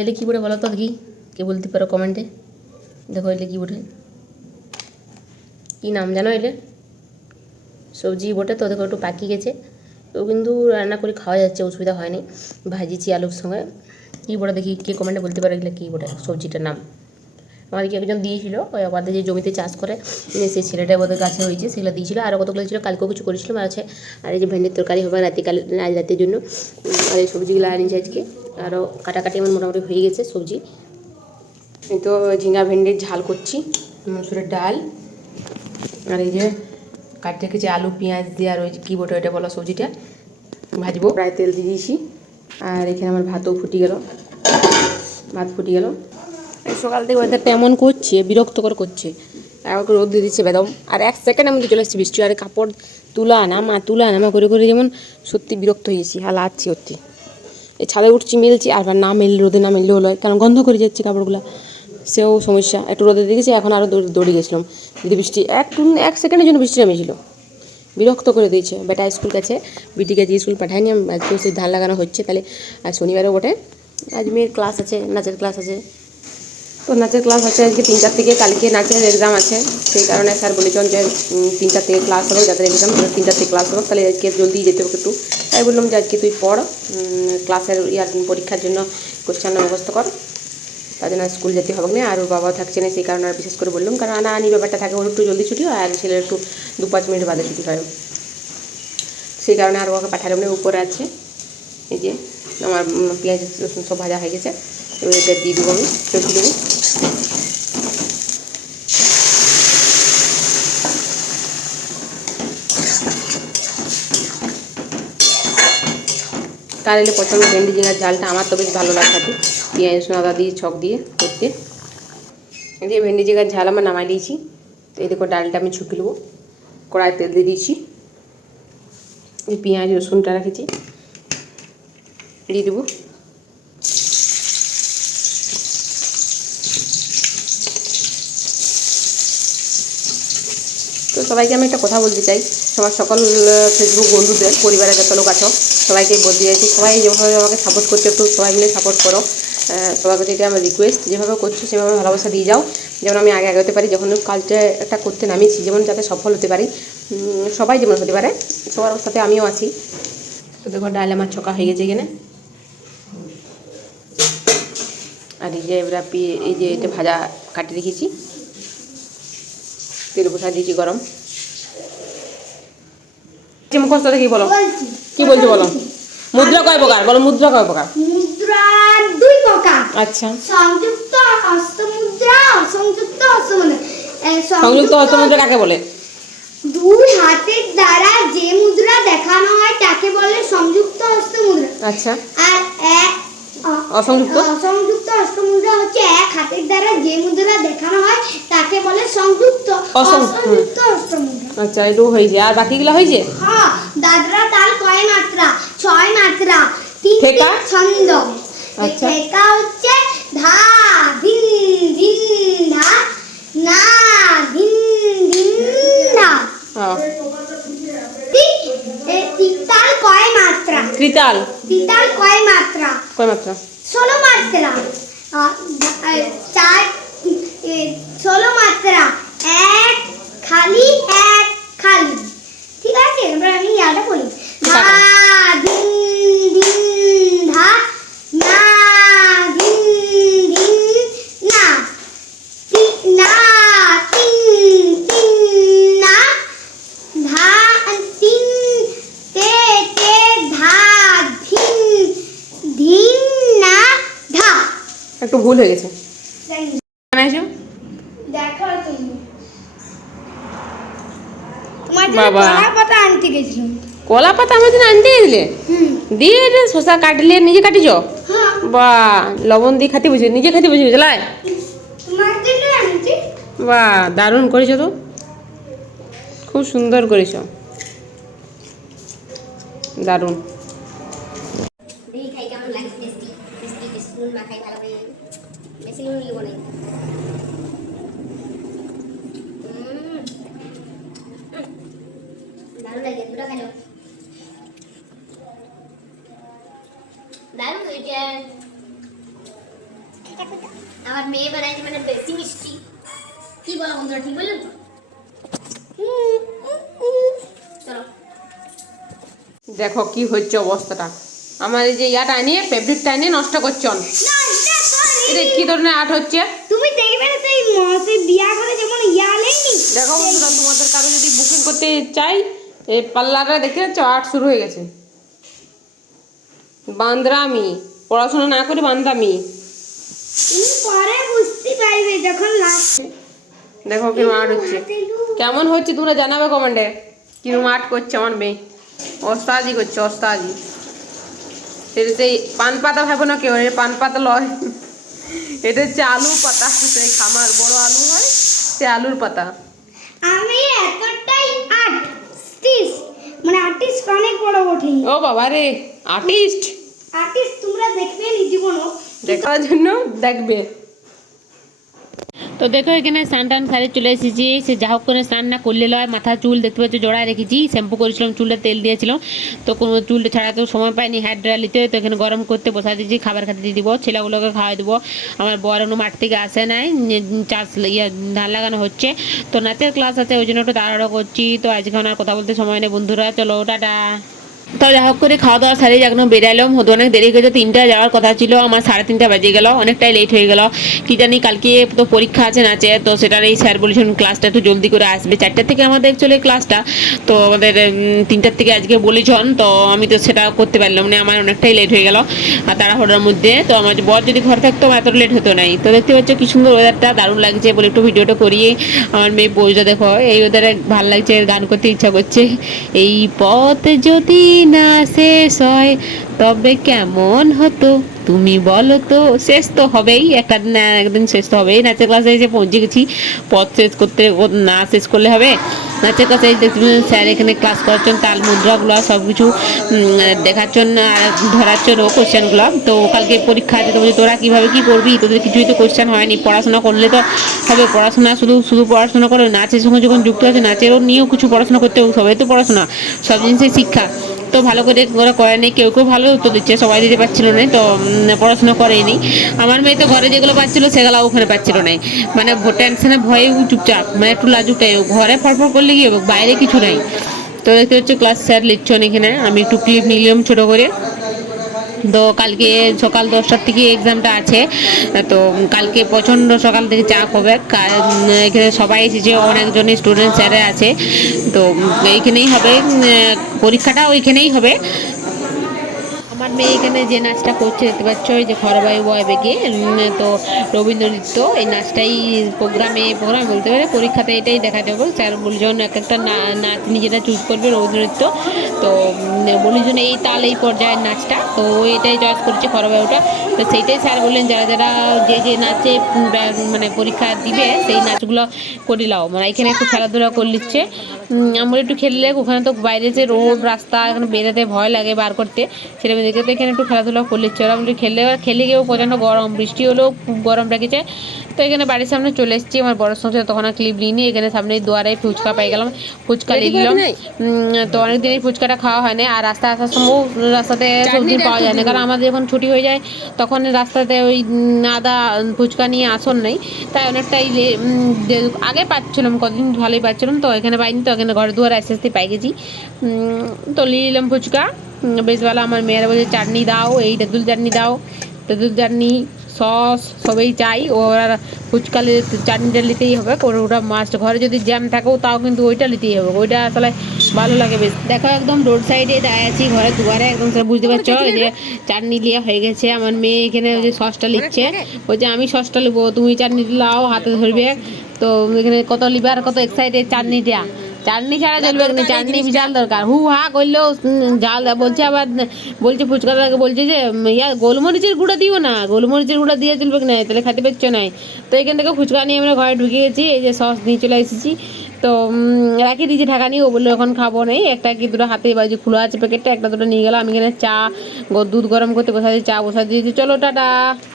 এলে কী বলে বলো তো দেখি, কে বলতে পারো কমেন্টে। দেখো এলে কী বটে, কী নাম জানো এলে? সবজি বটে তো, দেখো একটু পাকি গেছে তো, কিন্তু রান্না করে খাওয়া যাচ্ছে, অসুবিধা হয়নি। ভাজিছি আলুর সঙ্গে। কী বটে দেখি, কে কমেন্টে বলতে পারো এগুলো কী বটে সবজিটার নাম। আমাদেরকে একজন দিয়েছিল, ওই আমাদের যে জমিতে চাষ করে সেই ছেলেটা ওদের গাছে হয়েছে, সেগুলো দিয়েছিলো। আরও কতগুলো ছিল, কালকেও কিছু করেছিলাম আর আছে। আর এই যে ভেন্ডির তরকারি হবে আজ রাতের জন্য। আর এই সবজিগুলো আনিয়েছি আজকে। আরও কাটাকাটি আমার মোটামুটি হয়ে গেছে সবজি। এই তো ঝিঙা ভেন্ডির ঝাল করছি, মসুরের ডাল, আর এই যে কাটতে রেখেছি আলু পেঁয়াজ দিয়ে, আর ওই কী বটে ওইটা বলো সবজিটা ভাজবো। প্রায় তেল দিয়ে দিয়েছি। আর এখানে আমার ভাতও ফুটে গেল, ভাত ফুটে গেল। সকাল থেকে ওয়েদারটা এমন করছে, বিরক্তকর করছে। আমাকে রোদ দিয়ে দিচ্ছে বেদম, আর এক সেকেন্ডের মধ্যে চলে এসেছে বৃষ্টি। আর কাপড় তুলা নামা করে করে যেমন সত্যি বিরক্ত হয়ে গেছি, আর লাগছে সত্যি। এই ছাদে উঠছি, মেলছি, আর না মেললে রোদে না মেললে হলো, কারণ গন্ধ করে যাচ্ছে কাপড়গুলো, সেও সমস্যা। একটু রোদে দিয়েছি, এখন আরও দৌড়ে গেছিলাম যদি বৃষ্টি এক সেকেন্ডের জন্য বৃষ্টি নামেছিল। বিরক্ত করে দিয়েছে। বেটা স্কুল গেছে, বিটিকে যে স্কুল পাঠায়নি, আজকেও সেই ধান লাগানো হচ্ছে। তাহলে আর শনিবারেও বটে, আজ মেয়ের ক্লাস আছে, নাচের ক্লাস আছে। তো নাচের ক্লাস আছে আজকে 3টার থেকে, কালকে নাচের এক্সাম আছে। সেই কারণে স্যার বলেছেন যে 3টার থেকে ক্লাস হবে, যাদের এক্সাম তাদের 3টার থেকে ক্লাস হবে। তাহলে আজকে জলদি যেতে হবে একটু। তাই বললাম যে আজকে তুই পড়, ক্লাসের পরীক্ষার জন্য কোশ্চেন মুখস্থ কর, তার জন্য স্কুল যেতে হবে না। আর ওর বাবাও থাকছে না, সেই কারণে আর বিশেষ করে বললাম, কারণ আনি ব্যাপারটা থাকে, ওর একটু জলদি ছুটি হয় আর ছেলের একটু 2-5 মিনিট বাদে ছুটি হয়। সেই কারণে আর ওকে পাঠালাম না। উপরে আছে এই যে আমার পেঁয়াজ রসুন সব ভাজা হয়ে গেছে, এবার এটা দিয়ে দেবো, আমি চলতে দেবো। তার এলে প্রথমে ভেন্ডি ঝিঙার ঝালটা আমার তো বেশ ভালো লাগে থাকে, পেঁয়াজ রসুন আদা দিয়ে ছক দিয়ে করতে। এই যে ভেন্ডি ঝিঙার ঝাল আমার নামাই দিয়েছি। তো এই দেখো ডালটা আমি ছুঁকে নেবো, কড়াই তেল দিয়ে দিয়েছি, এই পেঁয়াজ রসুনটা রেখেছি দিয়ে দেবো। তো সবাইকে আমি একটা কথা বলতে চাই, সকল ফেসবুক বন্ধুদের, পরিবারের যত লোক আছো সবাইকে বলতে চাইছি, সবাই যেভাবে আমাকে সাপোর্ট করতে, একটু সবাই মিলে সাপোর্ট করো। সবাইকে যেটা আমার রিকোয়েস্ট, যেভাবে করছো সেভাবে ভালোবাসা দিয়ে যাও, যেমন আমি আগে এগোতে পারি। যখন কাজটা একটা করতে নামিয়েছি, যেমন যাতে সফল হতে পারি, সবাই যেমন হতে পারে, সবার সাথে আমিও আছি। তো দেখো ডাল আমার ছকা হয়ে গেছে এখানে। আর এই যে এবার এই যে এটা ভাজা কাটি রেখেছি, তেল বসা দিয়েছি গরম। মুখস্থ কি বলো, কি বলছো বলো? মুদ্রা কয় প্রকার বলো, মুদ্রা কয় প্রকার? মুদ্রা 2 প্রকার। আচ্ছা, সংযুক্ত হস্ত মুদ্রা, অসংযুক্ত হস্ত মুদ্রা। সংযুক্ত হস্ত মুদ্রা কাকে বলে? দুই হাতের দ্বারা যে মুদ্রা দেখানো হয় তাকে বলে সংযুক্ত হস্ত মুদ্রা। আচ্ছা, আর অসংযুক্ত হস্ত মুদ্রা হচ্ছে এক হাতের দ্বারা যে মুদ্রা দেখানো হয় তাকে বলে সংযুক্ত অসংযুক্ত হস্ত মুদ্রা। আচ্ছা, এটু হয়েছে, আর বাকিগুলো হয়েছে? হ্যাঁ, দাদরা তাল কয় মাত্রা? 6 মাত্রা। 3টি ছন্দ। আচ্ছা, ঠেকা হচ্ছে ধা ধিন ধিন ধা, না ধিন ধিন ধা। ত্রিতাল কয় মাত্রা? ত্রিতাল কয় মাত্রা? 16 মাত্রা। 16 মাত্রা। এক খালি, এক খালি। ঠিক আছে, এবার আমি ইয়াটা বলি। ধা ধিন ধিন ধা, না ধিন ধিন না, না তিন তিন না, ধা তিন তে তে ধা ধিন ধিন না ধা। একটু ভুল হয়ে গেছে। দেখো তুমি, তোমার জন্য কলা পাতা আনতে গেছিলাম। কলা পাতা আমার জন্য আনতে গেছিলে? দিয়ে শসা কাটলে নিজে কাটিছ? বা লবণ দিয়ে খাতে বুঝি, নিজে খাতে বুঝি বুঝলাই? তোমার জন্য আনছি। বা দারুণ করেছো তো, খুব সুন্দর করেছো, দারুণ। দেখি খাই কেমন লাগে, টেস্টি টেস্টি টেস্টি। নুন মাখাই ভালো করে, বেশি নুন লিখবো না। দারুণ লাগে, দুটো খাইলো দারুণ। ওইটা আমার মেয়ে বানাইছে মানে বেশি মিষ্টি। কি বলো বন্ধুরা, ঠিক বললাম তো? চলো দেখো কি হচ্ছে অবস্থাটা, আমার এই যে ইয়াটা নিয়ে ফেব্রিকটা নিয়ে নষ্ট করছন। এটা কি ধরনের আর্ট হচ্ছে? তুমি দেখবে না সেই বিয়া করে যেমন ইয়া নেই। দেখো বন্ধুরা, তোমাদের কারো যদি বুকিং করতে চাই, এই পার্লারটা দেখতে পাচ্ছ আর্ট শুরু হয়ে গেছে। বান্দরামি, পড়াশোনা না করে বান্দরামি। তুমি পরে বুঝতে পারবে যখন লাস্ট। দেখো কিরকম আর্ট হচ্ছে, কেমন হচ্ছে তোমরা জানাবে কমেন্টে। কিরকম আর্ট করছে আমার মেয়ে, ওস্তাজি করছে ওস্তাজি। এটা সেই পান পাতা ভাবো না কেউ, এটা পান পাতা লয়, এটা হচ্ছে আলু পাতা, সেই খামার বড় আলু হয় সে আলুর পাতা। আমি এতটাই আর্টিস্ট, মানে আর্টিস্ট অনেক বড় ওঠে। ও বাবা রে, আর্টিস্ট! আর্টিস্ট তোমরা দেখবে নি জীবনও, দেখার জন্য দেখবে। তো দেখো এখানে স্নান টান সারে চলে এসেছি। সে যা হোক করে স্নান না করলে লয়, মাথা চুল দেখতে পাচ্ছি জড়ায় রেখেছি, শ্যাম্পু করেছিলাম, চুলে তেল দিয়েছিলাম, তো কোনো চুলটা ছাড়াতে সময় পাইনি হেয়ার ড্রায়ার নিতে। তো এখানে গরম করতে বসা দিয়েছি, খাবার খেতে দিয়ে দিব, ছেলেগুলোকে খাওয়াই দেবো। আমার বর এখনো মাঠ থেকে আসে নাই, চাষ ধান লাগানো হচ্ছে, তো নাচের ক্লাস আছে, ওই জন্য একটু তাড়াহুড়ো করছি। তো আজকে আর কথা বলতে সময় নেই বন্ধুরা, চলো টাটা। তো যা হোক করে খাওয়া দাওয়া সারিয়ে যখন বেরাইলাম, হতো অনেক দেরি হয়ে গেছে, 3টায় যাওয়ার কথা ছিল, আমার 3:30 বেজে গেল, অনেকটাই লেট হয়ে গেল। কি জানি কালকে তো পরীক্ষা আছে নাচে, তো সেটার এই স্যার বলেছেন ক্লাসটা একটু জলদি করে আসবে, 4টার থেকে আমাদের অ্যাকচুয়ালি ক্লাসটা, তো আমাদের 3টার থেকে আজকে বলেছেন, তো আমি তো সেটা করতে পারলাম না, আমার অনেকটাই লেট হয়ে গেল আর তাড়াহুড়োর মধ্যে। তো আমার বর যদি ঘর থাকতো এত লেট হতো নাই। তো দেখতে পাচ্ছ কি সুন্দর ওয়েদারটা, দারুণ লাগছে বলে একটু ভিডিওটা করিয়ে। আমার মেয়ে বউটা দেখো এই ওয়েদারে ভালো লাগছে, গান করতে ইচ্ছা করছে। এই পথ যদি না শেষ হয় তবে কেমন হতো তুমি বলো তো। শেষ তো হবেই, একটা দিন না একদিন শেষ তো হবেই। নাচের ক্লাসে এসে পৌঁছে গেছি, পথ শেষ করতে না শেষ করলে হবে। নাচের ক্লাসে দেখবেন স্যার এখানে ক্লাস করাচ্ছেন, তাল মুদ্রাগুলো সব কিছু দেখাচ্ছেন আর ধরাচ্ছেন ও কোশ্চেনগুলো। তো কালকে পরীক্ষা আছে, তো বলছি তোরা কীভাবে কী করবি, তোদের কিছুই তো কোশ্চেন হয়নি, পড়াশোনা করলে তো হবে। পড়াশোনা শুধু শুধু পড়াশোনা করে, নাচের সঙ্গে যখন যুক্ত আছে নাচেরও নিয়েও কিছু পড়াশোনা করতে হবে, সবাই তো পড়াশোনা, সব জিনিসের শিক্ষা। তো ভালো করে ওরা করে নেই, কেউ কেউ ভালো উত্তর দিচ্ছে, সবাই দিতে পারছিল না, তো পড়াশোনা করেনি। আমার মেয়ে তো ঘরে যেগুলো পাচ্ছিল সেগুলো ওখানে পাচ্ছিল না, মানে টেনশনে ভয়ে চুপচাপ, মানে একটু লাজুকটাই, ঘরে ফড়ফড় করলে কি হবে, বাইরে কিছু নাই। তো দেখতে হচ্ছে ক্লাস স্যার লিখছেন এখানে, আমি একটু ক্লিপ নিলাম ছোটো করে। তো কালকে সকাল 10টার থেকে এক্সামটা আছে, তো কালকে প্রচণ্ড সকাল থেকে চাপ হবে, এখানে সবাই এসেছে, অনেকজনই স্টুডেন্ট স্যারে আছে, তো এইখানেই হবে পরীক্ষাটা, ওইখানেই হবে। আমার মেয়ে এখানে যে নাচটা করছে দেখতে পাচ্ছ, ওই যে খরবাই বয় বেগে, তো রবীন্দ্র নৃত্য, এই নাচটাই প্রোগ্রামে বলতে পারে, পরীক্ষাতে এটাই দেখা যাবে। স্যার বলছেন এক একটা নাচ নিজেরা চুজ করবে রবীন্দ্র নৃত্য, তো বলছেন এই তাল এই পর্যায়ের নাচটা, তো এটাই চয়েস করছে খরবাই ওটা। তো সেইটাই স্যার বললেন যারা যারা যে নাচে মানে পরীক্ষা দিবে সেই নাচগুলো করে নাও, মানে এখানে একটু খেলাধুলা করে নিচ্ছে। আমরা একটু খেললে ওখানে তো বাইরে যে রোড রাস্তা, এখানে বেরোতে ভয় লাগে বার করতে, সেটা দেখে তো এখানে একটু খেলাধুলা করে নিচ্ছে ওরা। আমরা খেলে গিয়েও প্রচণ্ড গরম, বৃষ্টি হলেও খুব গরম রেখেছে। তো এখানে বাড়ির সামনে চলে এসেছি, আমার বড়োর সঙ্গে তখন আর ক্লিপ নিইনি, এখানে সামনে দুয়ারে ফুচকা পাই গেলাম, ফুচকা নিয়ে নিলাম। তো অনেকদিন এই ফুচকাটা খাওয়া হয় না, আর রাস্তায় আসার সময় রাস্তাতে সবজি পাওয়া যায় না, কারণ আমাদের যখন ছুটি হয়ে যায় তখন রাস্তাতে ওই আদা ফুচকা নিয়ে আসন নেই, তাই অনেকটাই আগে পাচ্ছিলাম, কদিন ভালোই পাচ্ছিলাম, তো এখানে পাইনি, তো এখানে ঘরে দুয়ারে আস্তে আস্তে পাই গেছি। তো নিয়ে নিলাম ফুচকা, বেশ ভালো। আমার মেয়েরা বলছে চাটনি দাও, এই তেঁতুল চাটনি দাও, তেঁতুল চাটনি সস সবই চাই, ওরা ফুচকা চাটনিটা নিতেই হবে, ওটা মাস্ট। ঘরে যদি জ্যাম থাকেও তাও কিন্তু ওইটা নিতেই হবে, ওইটা আসলে ভালো লাগে বেশ। দেখো একদম রোড সাইডে দাঁড়িয়ে আছি, ঘরের দুয়ারে একদম, সেটা বুঝতে পারছো যে চাটনি লিয়া হয়ে গেছে। আমার মেয়ে এখানে ওই যে সসটা লিখছে, ওই যে আমি সসটা লিখবো, তুমি চাটনি লাও, হাতে ধরবে। তো এখানে কত লিবার, কত এক্সাইটেড চাটনিটা, চাটনি ছাড়া চলবে না, চাটনি বিশাল দরকার। হু হা করলেও ঝাল বলছে, আবার বলছে ফুচকাটাকে বলছে যে ইয়া গোলমরিচের গুঁড়া দিও না, গোলমরিচের গুঁড়া দিয়ে চলবে না, তাহলে খেতে পারছো না। তো এখান থেকে ফুচকা নিয়ে আমরা ঘরে ঢুকে গেছি, এই যে সস নিয়ে চলে এসেছি, তো রাখি দিয়েছি ঢাকা নিয়ে, ও বললো এখন খাবো নেই, একটা কি দুটো হাতে বাজে খোলা আছে প্যাকেটটা, একটা দুটো নিয়ে গেলাম। আমি এখানে চা দুধ গরম করতে বসা দিয়েছি, চা বসা দিয়েছি, চলো টাটা।